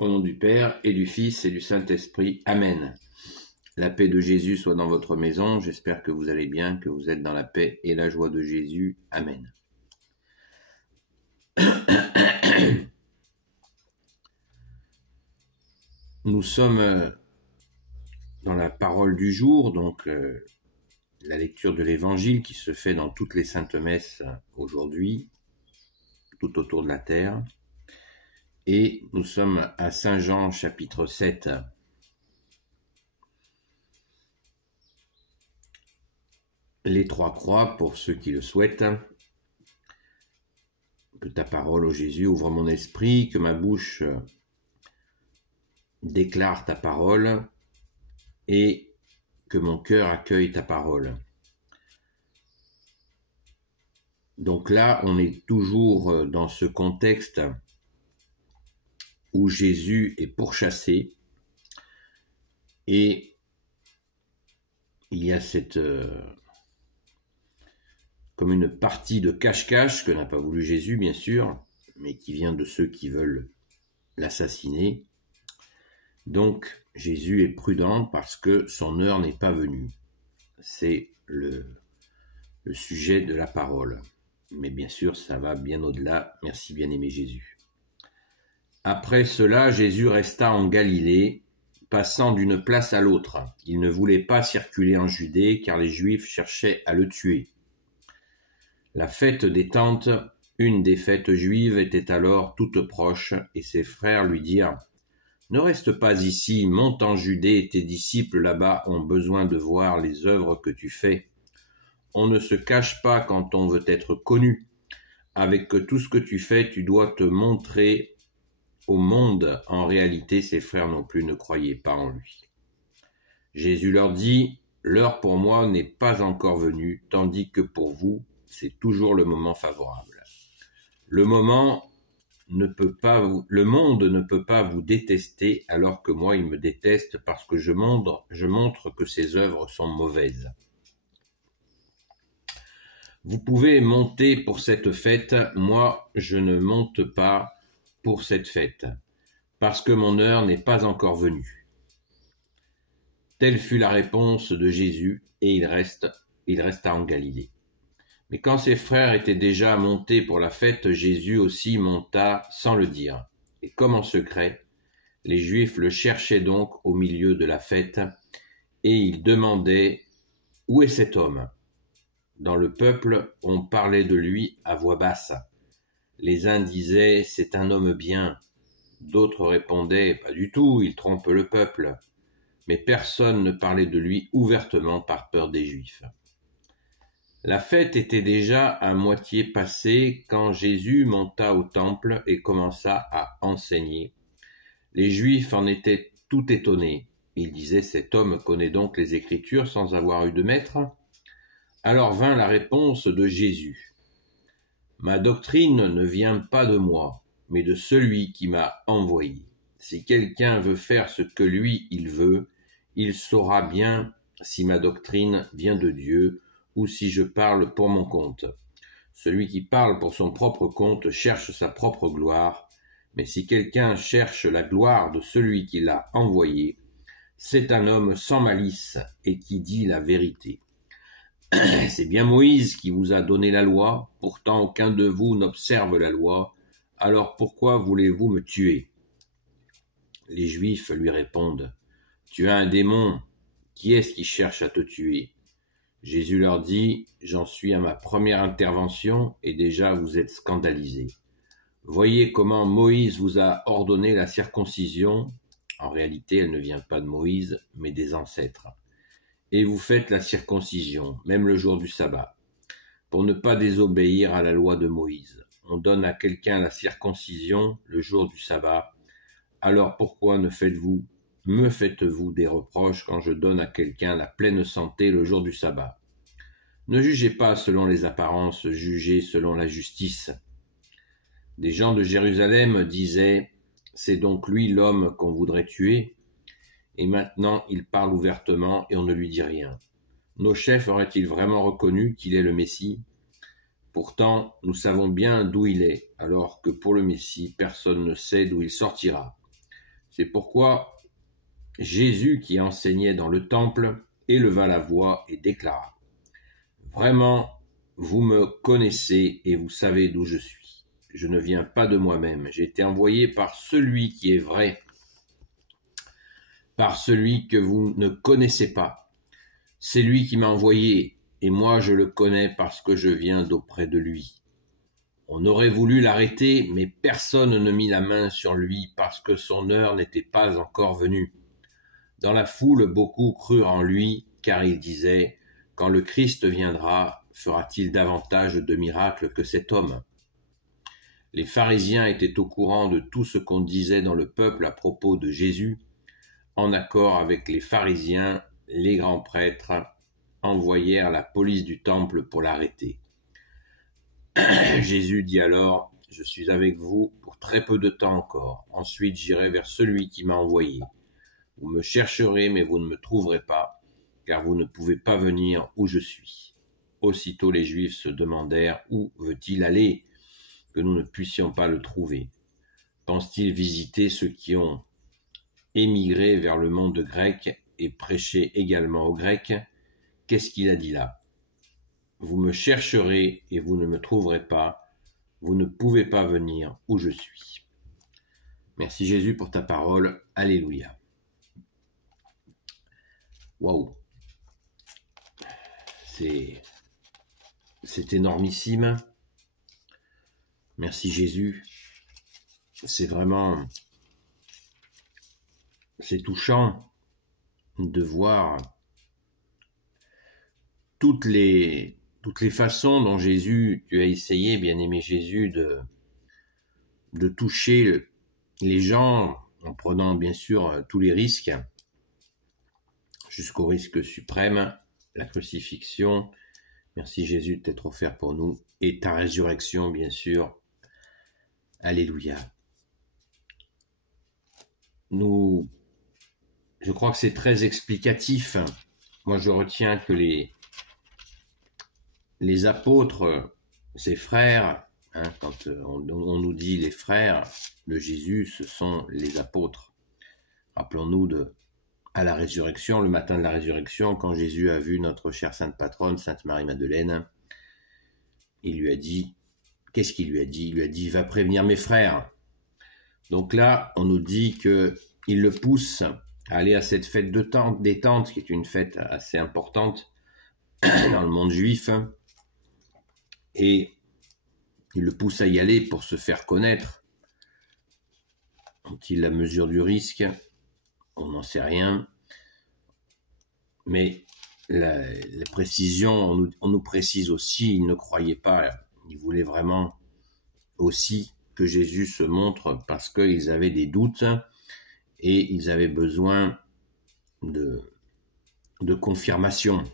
Au nom du Père et du Fils et du Saint-Esprit. Amen. La paix de Jésus soit dans votre maison. J'espère que vous allez bien, que vous êtes dans la paix et la joie de Jésus. Amen. Nous sommes dans la parole du jour, donc la lecture de l'Évangile qui se fait dans toutes les saintes messes aujourd'hui, tout autour de la terre. Et nous sommes à Saint Jean chapitre 7. Les trois croix pour ceux qui le souhaitent. Que ta parole, ô Jésus, ouvre mon esprit, que ma bouche déclare ta parole et que mon cœur accueille ta parole. Donc là, on est toujours dans ce contexte où Jésus est pourchassé et il y a cette comme une partie de cache-cache que n'a pas voulu Jésus, bien sûr, mais qui vient de ceux qui veulent l'assassiner. Donc Jésus est prudent parce que son heure n'est pas venue. C'est le sujet de la parole. Mais bien sûr, ça va bien au-delà. Merci bien-aimé Jésus. Après cela, Jésus resta en Galilée, passant d'une place à l'autre. Il ne voulait pas circuler en Judée, car les Juifs cherchaient à le tuer. La fête des Tentes, une des fêtes juives, était alors toute proche, et ses frères lui dirent « Ne reste pas ici, monte en Judée, tes disciples là-bas ont besoin de voir les œuvres que tu fais. On ne se cache pas quand on veut être connu. Avec tout ce que tu fais, tu dois te montrer au monde. » En réalité, ses frères non plus ne croyaient pas en lui. Jésus leur dit « L'heure pour moi n'est pas encore venue, tandis que pour vous, c'est toujours le moment favorable. Le monde ne peut pas vous détester, alors que moi, il me déteste parce que je montre que ses œuvres sont mauvaises. Vous pouvez monter pour cette fête, moi, je ne monte pas pour cette fête, parce que mon heure n'est pas encore venue. » Telle fut la réponse de Jésus, et il resta en Galilée. Mais quand ses frères étaient déjà montés pour la fête, Jésus aussi monta sans le dire. Et comme en secret, les Juifs le cherchaient donc au milieu de la fête, et ils demandaient « Où est cet homme ?» Dans le peuple, on parlait de lui à voix basse. Les uns disaient « C'est un homme bien ». D'autres répondaient « Pas du tout, il trompe le peuple ». Mais personne ne parlait de lui ouvertement par peur des Juifs. La fête était déjà à moitié passée quand Jésus monta au temple et commença à enseigner. Les Juifs en étaient tout étonnés. Ils disaient « Cet homme connaît donc les Écritures sans avoir eu de maître ?» Alors vint la réponse de Jésus. « Ma doctrine ne vient pas de moi, mais de celui qui m'a envoyé. Si quelqu'un veut faire ce que lui il veut, il saura bien si ma doctrine vient de Dieu ou si je parle pour mon compte. Celui qui parle pour son propre compte cherche sa propre gloire, mais si quelqu'un cherche la gloire de celui qui l'a envoyé, c'est un homme sans malice et qui dit la vérité. C'est bien Moïse qui vous a donné la loi, pourtant aucun de vous n'observe la loi, alors pourquoi voulez-vous me tuer ?» Les Juifs lui répondent « Tu as un démon, qui est-ce qui cherche à te tuer ?» Jésus leur dit « J'en suis à ma première intervention et déjà vous êtes scandalisés. Voyez comment Moïse vous a ordonné la circoncision. En réalité, elle ne vient pas de Moïse, mais des ancêtres. Et vous faites la circoncision, même le jour du sabbat, pour ne pas désobéir à la loi de Moïse. On donne à quelqu'un la circoncision le jour du sabbat. Alors pourquoi me faites-vous des reproches quand je donne à quelqu'un la pleine santé le jour du sabbat? Ne jugez pas selon les apparences, jugez selon la justice. » Des gens de Jérusalem disaient « C'est donc lui l'homme qu'on voudrait tuer ?» Et maintenant il parle ouvertement et on ne lui dit rien. Nos chefs auraient-ils vraiment reconnu qu'il est le Messie? Pourtant, nous savons bien d'où il est, alors que pour le Messie, personne ne sait d'où il sortira. C'est pourquoi Jésus, qui enseignait dans le temple, éleva la voix et déclara : « Vraiment, vous me connaissez et vous savez d'où je suis. Je ne viens pas de moi-même, j'ai été envoyé par celui qui est vrai, par celui que vous ne connaissez pas. C'est lui qui m'a envoyé, et moi je le connais parce que je viens d'auprès de lui. On aurait voulu l'arrêter, mais personne ne mit la main sur lui parce que son heure n'était pas encore venue. Dans la foule, beaucoup crurent en lui, car il disait : « Quand le Christ viendra, fera-t-il davantage de miracles que cet homme ?» Les pharisiens étaient au courant de tout ce qu'on disait dans le peuple à propos de Jésus. En accord avec les pharisiens, les grands prêtres envoyèrent la police du temple pour l'arrêter. Jésus dit alors : « Je suis avec vous pour très peu de temps encore. Ensuite, j'irai vers celui qui m'a envoyé. Vous me chercherez, mais vous ne me trouverez pas, car vous ne pouvez pas venir où je suis. » Aussitôt les Juifs se demandèrent : « Où veut-il aller, que nous ne puissions pas le trouver ? Pense-t-il visiter ceux qui ont émigré vers le monde grec et prêcher également aux Grecs ? Qu'est-ce qu'il a dit là ? Vous me chercherez et vous ne me trouverez pas. Vous ne pouvez pas venir où je suis. » Merci Jésus pour ta parole. Alléluia. Waouh. C'est énormissime. Merci Jésus. C'est touchant de voir toutes les façons dont Jésus, tu as essayé, bien-aimé Jésus, de toucher les gens en prenant bien sûr tous les risques, jusqu'au risque suprême, la crucifixion. Merci Jésus de t'être offert pour nous, et ta résurrection bien sûr. Alléluia. Je crois que c'est très explicatif. Moi je retiens que les apôtres, ses frères, quand on nous dit les frères de Jésus, ce sont les apôtres. Rappelons-nous à la résurrection, le matin de la résurrection, quand Jésus a vu notre chère sainte patronne, Sainte Marie-Madeleine, il lui a dit, qu'est-ce qu'il lui a dit ? Il lui a dit : « Va prévenir mes frères. » Donc là, on nous dit qu'il le pousse à aller à cette fête des tentes, qui est une fête assez importante dans le monde juif, et il le pousse à y aller pour se faire connaître. Ont-ils la mesure du risque ? On n'en sait rien. Mais la précision, on nous précise aussi, il ne croyait pas, il voulait vraiment aussi que Jésus se montre, parce qu'ils avaient des doutes et ils avaient besoin de confirmation.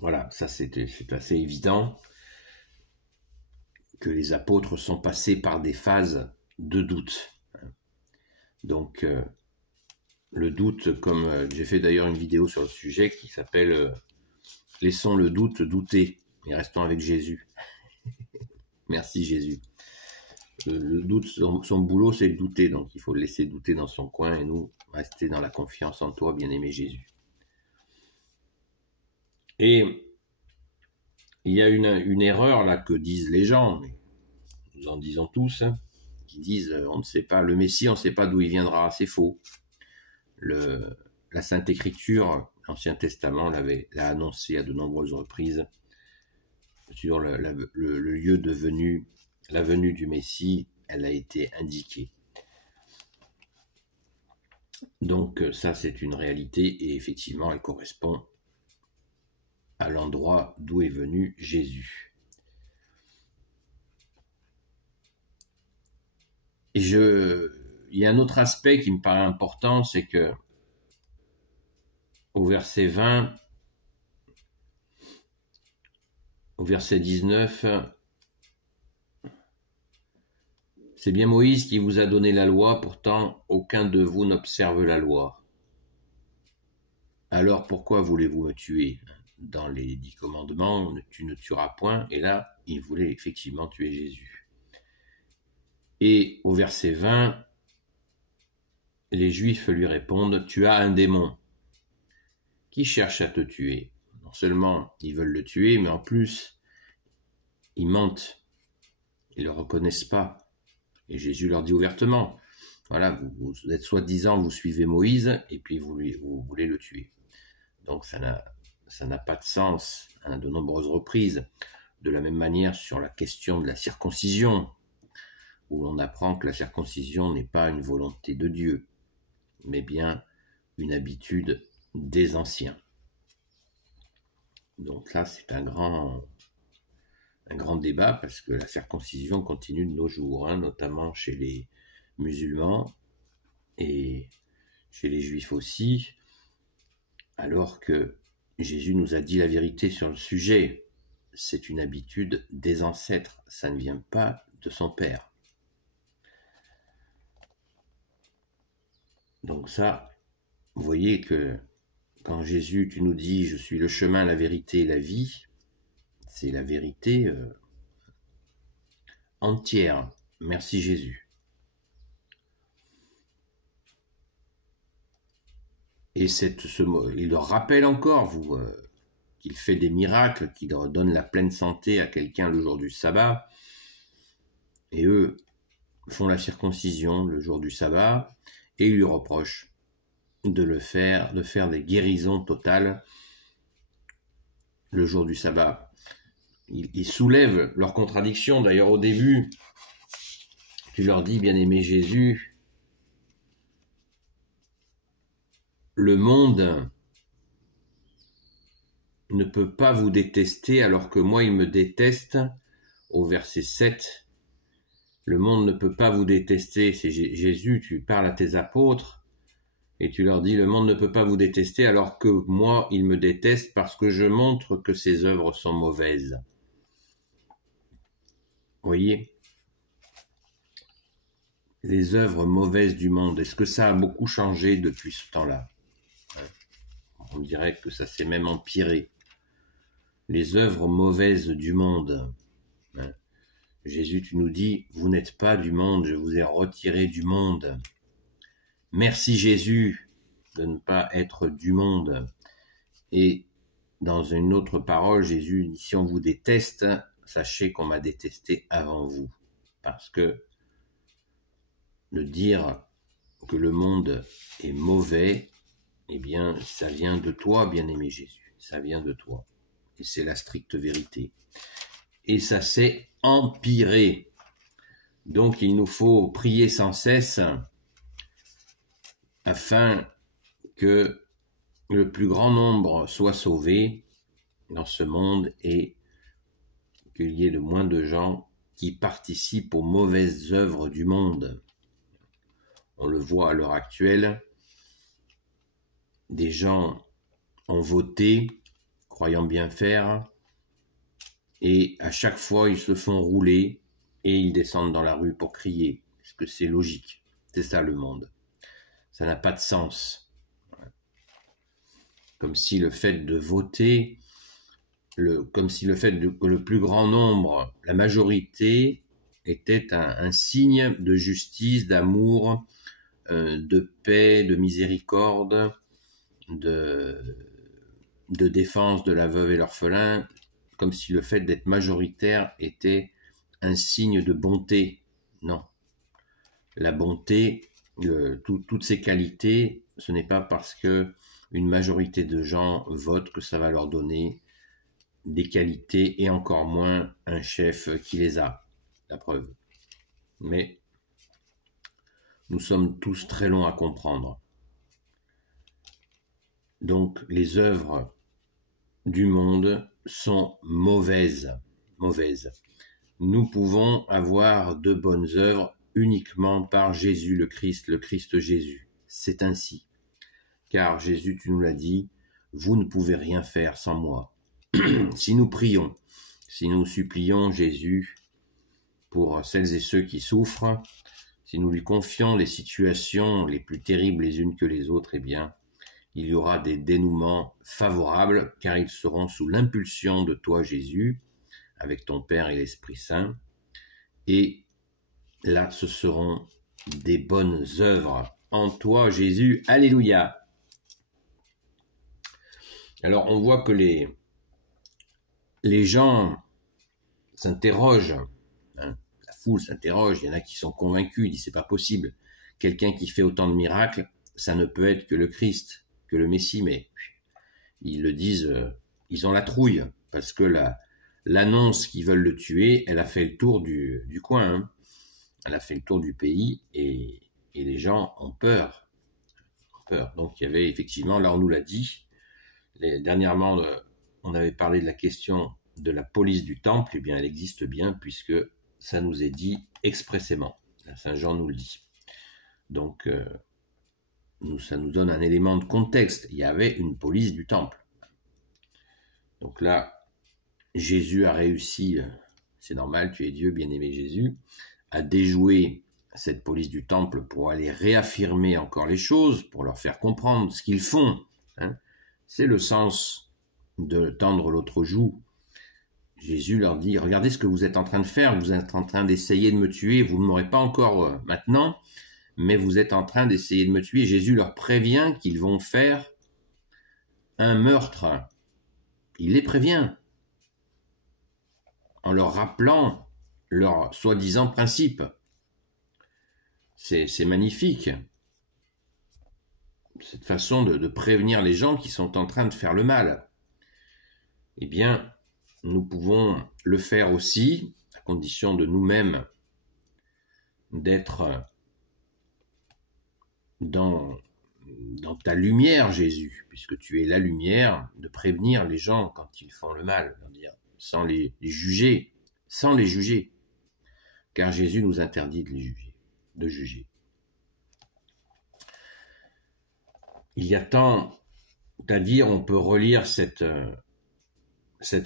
Voilà, ça c'est assez évident que les apôtres sont passés par des phases de doute. Donc, le doute, comme j'ai fait d'ailleurs une vidéo sur le sujet qui s'appelle « Laissons le doute douter et restons avec Jésus ». Merci Jésus. Le doute, son boulot, c'est de douter, donc il faut le laisser douter dans son coin et nous rester dans la confiance en toi, bien-aimé Jésus. Et il y a une erreur là que disent les gens, mais nous en disons tous, qui disent on ne sait pas, le Messie, on ne sait pas d'où il viendra, c'est faux. La Sainte Écriture, l'Ancien Testament l'a annoncé à de nombreuses reprises sur le lieu de venue, la venue du Messie, elle a été indiquée. Donc ça c'est une réalité et effectivement elle correspond à l'endroit d'où est venu Jésus. Et il y a un autre aspect qui me paraît important, c'est que au verset 20, au verset 19, c'est bien Moïse qui vous a donné la loi, pourtant aucun de vous n'observe la loi. Alors pourquoi voulez-vous me tuer ? Dans les 10 commandements, tu ne tueras point, et là, il voulait effectivement tuer Jésus. Et au verset 20, les Juifs lui répondent « Tu as un démon qui cherche à te tuer. » Non seulement ils veulent le tuer, mais en plus, ils mentent. Ils ne le reconnaissent pas. Et Jésus leur dit ouvertement, voilà, vous êtes soi-disant, vous suivez Moïse, et puis vous voulez le tuer. Donc ça n'a pas de sens, hein, de nombreuses reprises. De la même manière sur la question de la circoncision, où l'on apprend que la circoncision n'est pas une volonté de Dieu, mais bien une habitude des anciens. Donc là, c'est un grand débat, parce que la circoncision continue de nos jours, hein, notamment chez les musulmans et chez les juifs aussi, alors que Jésus nous a dit la vérité sur le sujet. C'est une habitude des ancêtres, ça ne vient pas de son père. Donc ça, vous voyez que quand Jésus, tu nous dis « Je suis le chemin, la vérité et la vie », c'est la vérité entière. Merci Jésus. Et il leur rappelle encore, qu'il fait des miracles, qu'il leur donne la pleine santé à quelqu'un le jour du sabbat. Et eux font la circoncision le jour du sabbat et ils lui reprochent de faire des guérisons totales le jour du sabbat. Ils soulèvent leur contradiction. D'ailleurs, au début, tu leur dis, bien-aimé Jésus, le monde ne peut pas vous détester alors que moi il me déteste. Au verset 7, le monde ne peut pas vous détester. C'est Jésus, tu parles à tes apôtres et tu leur dis, le monde ne peut pas vous détester alors que moi il me déteste parce que je montre que ses œuvres sont mauvaises. Vous voyez, les œuvres mauvaises du monde, est-ce que ça a beaucoup changé depuis ce temps-là? On dirait que ça s'est même empiré. Les œuvres mauvaises du monde. Jésus, tu nous dis, vous n'êtes pas du monde, je vous ai retiré du monde. Merci Jésus de ne pas être du monde. Et dans une autre parole, Jésus dit, si on vous déteste, sachez qu'on m'a détesté avant vous. Parce que de dire que le monde est mauvais, eh bien, ça vient de toi, bien-aimé Jésus. Ça vient de toi. Et c'est la stricte vérité. Et ça s'est empiré. Donc il nous faut prier sans cesse afin que le plus grand nombre soit sauvé dans ce monde et qu'il y ait le moins de gens qui participent aux mauvaises œuvres du monde. On le voit à l'heure actuelle, des gens ont voté, croyant bien faire, et à chaque fois ils se font rouler et ils descendent dans la rue pour crier, parce que c'est logique, c'est ça le monde. Ça n'a pas de sens. Comme si le fait de voter, comme si le fait que le plus grand nombre, la majorité, était un signe de justice, d'amour, de paix, de miséricorde, de défense de la veuve et l'orphelin, comme si le fait d'être majoritaire était un signe de bonté. Non. La bonté, toutes ces qualités, ce n'est pas parce que une majorité de gens votent que ça va leur donner des qualités et encore moins un chef qui les a. La preuve. Mais nous sommes tous très longs à comprendre. Donc les œuvres du monde sont mauvaises. Nous pouvons avoir de bonnes œuvres uniquement par Jésus le Christ Jésus. C'est ainsi. Car Jésus, tu nous l'as dit, vous ne pouvez rien faire sans moi. Si nous prions, si nous supplions Jésus pour celles et ceux qui souffrent, si nous lui confions les situations les plus terribles les unes que les autres, eh bien, il y aura des dénouements favorables, car ils seront sous l'impulsion de toi, Jésus, avec ton Père et l'Esprit Saint. Et là, ce seront des bonnes œuvres en toi, Jésus. Alléluia. Alors, on voit que les gens s'interrogent, hein, la foule s'interroge, il y en a qui sont convaincus, ils disent c'est pas possible. Quelqu'un qui fait autant de miracles, ça ne peut être que le Christ, que le Messie, mais ils le disent, ils ont la trouille, parce que l'annonce qu'ils veulent le tuer, elle a fait le tour du coin, hein. Elle a fait le tour du pays, et les gens ont peur. Donc il y avait effectivement, là on nous l'a dit, dernièrement on avait parlé de la question de la police du temple, eh bien elle existe bien, puisque ça nous est dit expressément. Saint Jean nous le dit. Donc ça nous donne un élément de contexte. Il y avait une police du temple. Donc là, Jésus a réussi, c'est normal, tu es Dieu, bien-aimé Jésus, à déjouer cette police du temple pour aller réaffirmer encore les choses, pour leur faire comprendre ce qu'ils font. Hein. C'est le sens de tendre l'autre joue. Jésus leur dit, regardez ce que vous êtes en train de faire, vous êtes en train d'essayer de me tuer, vous ne m'aurez pas encore maintenant, mais vous êtes en train d'essayer de me tuer. Jésus leur prévient qu'ils vont faire un meurtre. Il les prévient en leur rappelant leur soi-disant principe. C'est magnifique, cette façon de prévenir les gens qui sont en train de faire le mal. Eh bien, nous pouvons le faire aussi, à condition de nous-mêmes d'être dans ta lumière, Jésus, puisque tu es la lumière, de prévenir les gens quand ils font le mal, sans les juger, car Jésus nous interdit de juger. Il y a tant à dire, on peut relire cette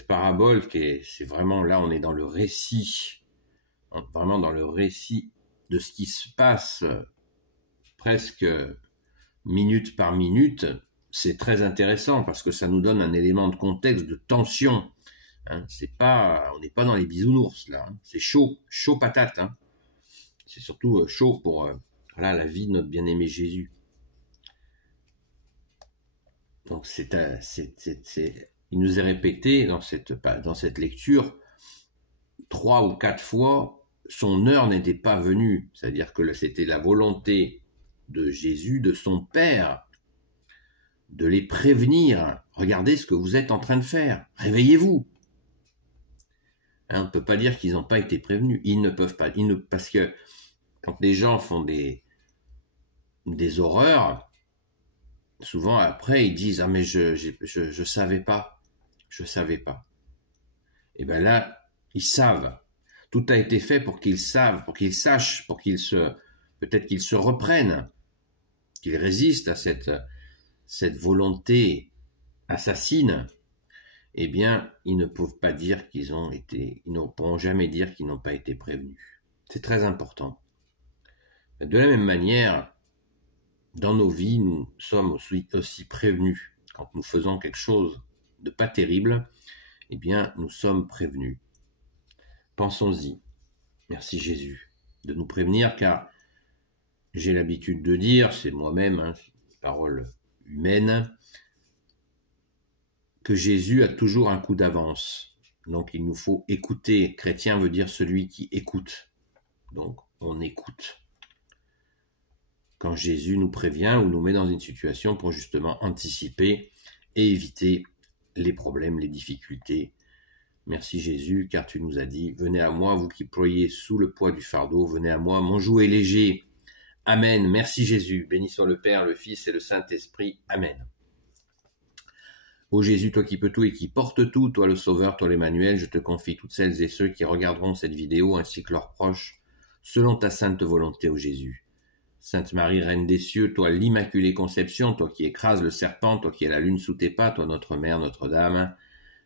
parabole, c'est vraiment, là on est dans le récit, vraiment dans le récit de ce qui se passe presque minute par minute. C'est très intéressant parce que ça nous donne un élément de contexte, de tension. Hein, on n'est pas dans les bisounours là, hein. C'est chaud patate. Hein. C'est surtout chaud pour la vie de notre bien-aimé Jésus. Donc il nous est répété dans cette lecture 3 ou 4 fois, son heure n'était pas venue. C'est-à-dire que c'était la volonté de Jésus, de son Père, de les prévenir. Regardez ce que vous êtes en train de faire. Réveillez-vous. Hein, on ne peut pas dire qu'ils n'ont pas été prévenus. Ils ne peuvent pas. Parce que quand les gens font des horreurs, souvent après ils disent « Ah mais je savais pas. Je savais pas. » Et bien là, ils savent. Tout a été fait pour qu'ils savent, pour qu'ils sachent, peut-être qu'ils se reprennent, qu'ils résistent à cette volonté assassine. Eh bien, ils ne peuvent pas dire ils ne pourront jamais dire qu'ils n'ont pas été prévenus. C'est très important. De la même manière, dans nos vies, nous sommes aussi prévenus. Quand nous faisons quelque chose de pas terrible, eh bien, nous sommes prévenus. Pensons-y. Merci Jésus de nous prévenir, car j'ai l'habitude de dire, c'est moi-même, hein, c'est une parole humaine, que Jésus a toujours un coup d'avance. Donc il nous faut écouter. Chrétien veut dire celui qui écoute. Donc on écoute. Quand Jésus nous prévient ou nous met dans une situation pour justement anticiper et éviter les problèmes, les difficultés. Merci Jésus, car tu nous as dit, venez à moi, vous qui ployez sous le poids du fardeau, venez à moi, mon joug est léger. Amen. Merci Jésus. Béni soit le Père, le Fils et le Saint-Esprit. Amen. Ô Jésus, toi qui peux tout et qui portes tout, toi le Sauveur, toi l'Emmanuel, je te confie toutes celles et ceux qui regarderont cette vidéo ainsi que leurs proches, selon ta sainte volonté, ô Jésus. Sainte Marie, Reine des cieux, toi l'Immaculée Conception, toi qui écrases le serpent, toi qui as la lune sous tes pas, toi notre Mère, Notre-Dame.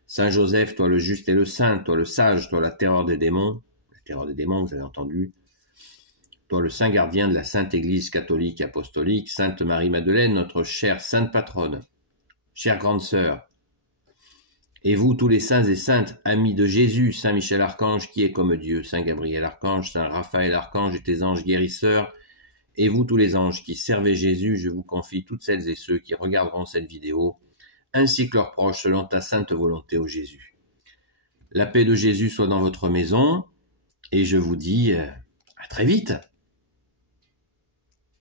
Saint Joseph, toi le juste et le saint, toi le sage, toi la terreur des démons, vous avez entendu. Toi le saint gardien de la Sainte Église catholique et apostolique, Sainte Marie-Madeleine, notre chère sainte patronne, chère grande sœur. Et vous, tous les saints et saintes, amis de Jésus, Saint Michel Archange, qui est comme Dieu, Saint Gabriel Archange, Saint Raphaël Archange et tes anges guérisseurs, et vous tous les anges qui servez Jésus, je vous confie toutes celles et ceux qui regarderont cette vidéo, ainsi que leurs proches selon ta sainte volonté, ô Jésus. La paix de Jésus soit dans votre maison, et je vous dis à très vite.